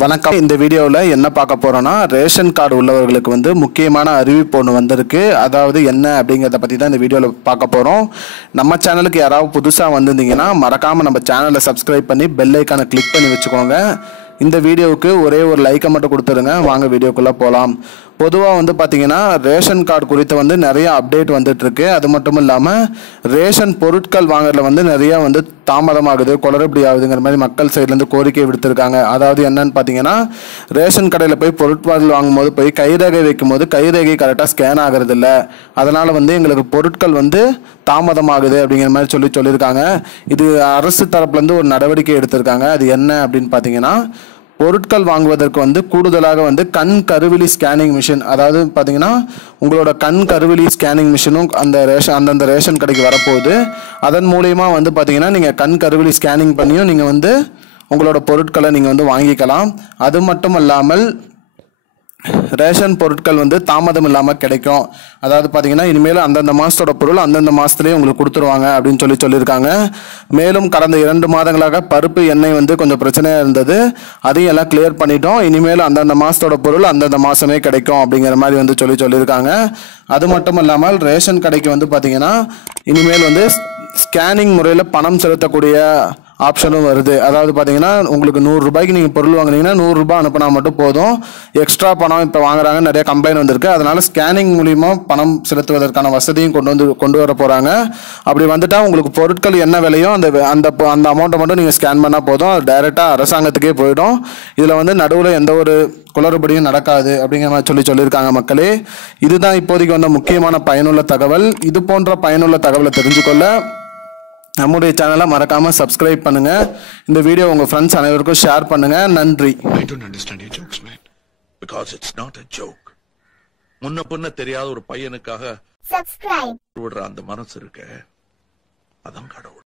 வணக்கம். இந்த வீடியோவில் என்ன பார்க்க போகிறோன்னா, ரேஷன் கார்டு உள்ளவர்களுக்கு வந்து முக்கியமான அறிவிப்பு ஒன்று வந்திருக்கு. அதாவது என்ன அப்படிங்கிறத பற்றி தான் இந்த வீடியோவில் பார்க்க போகிறோம். நம்ம சேனலுக்கு யாராவது புதுசாக வந்திருந்தீங்கன்னா மறக்காமல் நம்ம சேனலை சப்ஸ்கிரைப் பண்ணி பெல் ஐக்கானை கிளிக் பண்ணி வச்சுக்கோங்க. இந்த வீடியோவுக்கு ஒரே ஒரு லைக்கை மட்டும் கொடுத்துருங்க. வாங்க வீடியோக்குள்ளே போகலாம். பொதுவாக வந்து பார்த்திங்கன்னா ரேஷன் கார்டு குறித்து வந்து நிறைய அப்டேட் வந்துட்டுருக்கு. அது மட்டும் இல்லாமல் ரேஷன் பொருட்கள் வாங்குறதுல வந்து நிறையா வந்து தாமதமாகுது, குளறுபடி ஆகுதுங்கிற மாதிரி மக்கள் சைட்லேருந்து கோரிக்கை விடுத்திருக்காங்க. அதாவது என்னன்னு பார்த்தீங்கன்னா, ரேஷன் கடையில் போய் பொருட்கள் வாங்கும்போது போய் கைரேகை வைக்கும்போது கைரேகை கரெக்டாக ஸ்கேன் ஆகிறது இல்லை. அதனால் வந்து எங்களுக்கு பொருட்கள் வந்து தாமதமாகுது அப்படிங்கிற மாதிரி சொல்லியிருக்காங்க. இது அரசு தரப்புலேருந்து ஒரு நடவடிக்கை எடுத்திருக்காங்க. அது என்ன அப்படின்னு பார்த்தீங்கன்னா, பொருட்கள் வாங்குவதற்கு வந்து கூடுதலாக வந்து கண் கருவிழி ஸ்கேனிங் மிஷின், அதாவது பார்த்தீங்கன்னா உங்களோட கண் கருவிழி ஸ்கேனிங் மிஷினும் அந்தந்த ரேஷன் கடைக்கு வரப்போகுது. அதன் மூலயமா வந்து பார்த்தீங்கன்னா நீங்கள் கண் கருவிழி ஸ்கேனிங் பண்ணியும் நீங்கள் வந்து உங்களோட பொருட்களை நீங்கள் வந்து வாங்கிக்கலாம். அது மட்டும் இல்லாமல் ரேஷன் பொருட்கள் வந்து தாமதம் இல்லாமல் கிடைக்கும். அதாவது பார்த்தீங்கன்னா இனிமேல் அந்தந்த மாதத்தோட பொருள் அந்தந்த மாதத்துலேயே உங்களுக்கு கொடுத்துருவாங்க அப்படின்னு சொல்லியிருக்காங்க. மேலும் கடந்த 2 மாதங்களாக பருப்பு எண்ணெய் வந்து கொஞ்சம் பிரச்சனையாக இருந்தது. அதையும் எல்லாம் கிளியர் பண்ணிட்டோம். இனிமேல் அந்தந்த மாதத்தோட பொருள் அந்தந்த மாதமே கிடைக்கும் அப்படிங்கிற மாதிரி வந்து சொல்லியிருக்காங்க. அது மட்டும் இல்லாமல் ரேஷன் கடைக்கு வந்து பார்த்தீங்கன்னா இனிமேல் வந்து ஸ்கேனிங் முறையில் பணம் செலுத்தக்கூடிய ஆப்ஷனும் வருது. அதாவது பார்த்தீங்கன்னா உங்களுக்கு 100 ரூபாய்க்கு நீங்கள் பொருள் வாங்கினீங்கன்னா 100 ரூபாய் அனுப்பினா மட்டும் போதும். எக்ஸ்ட்ரா பணம் இப்போ வாங்குறாங்க, நிறைய கம்ப்ளைண்ட் வந்திருக்கு. அதனால ஸ்கேனிங் மூலிமா பணம் செலுத்துவதற்கான வசதியும் கொண்டு வர போகிறாங்க. அப்படி வந்துட்டால் உங்களுக்கு பொருட்கள் என்ன விலையோ அந்த அமௌண்ட்டை மட்டும் நீங்கள் ஸ்கேன் பண்ணால் போதும். அது டைரெக்டாக அரசாங்கத்துக்கே போயிடும். இதில் வந்து நடுவில் எந்த ஒரு குளறுபடியும் நடக்காது அப்படிங்கிற மாதிரி சொல்லியிருக்காங்க மக்களே. இதுதான் இப்போதைக்கு வந்த முக்கியமான பயனுள்ள தகவல். இது போன்ற பயனுள்ள தகவலை தெரிஞ்சுக்கொள்ள நம்முடைய சேனலை மறக்காம சப்ஸ்கிரைப் பண்ணுங்க. இந்த வீடியோ உங்க ஃப்ரெண்ட்ஸ் அனைவருக்கும் ஷேர் பண்ணுங்க. நன்றி. I don't understand your jokes, man. Because it's not a joke. முன்ன பின்ன தெரியாத ஒரு பையனுக்காக subscribe விடுற அந்த மனசு இருக்க, அதான் கடவுள்.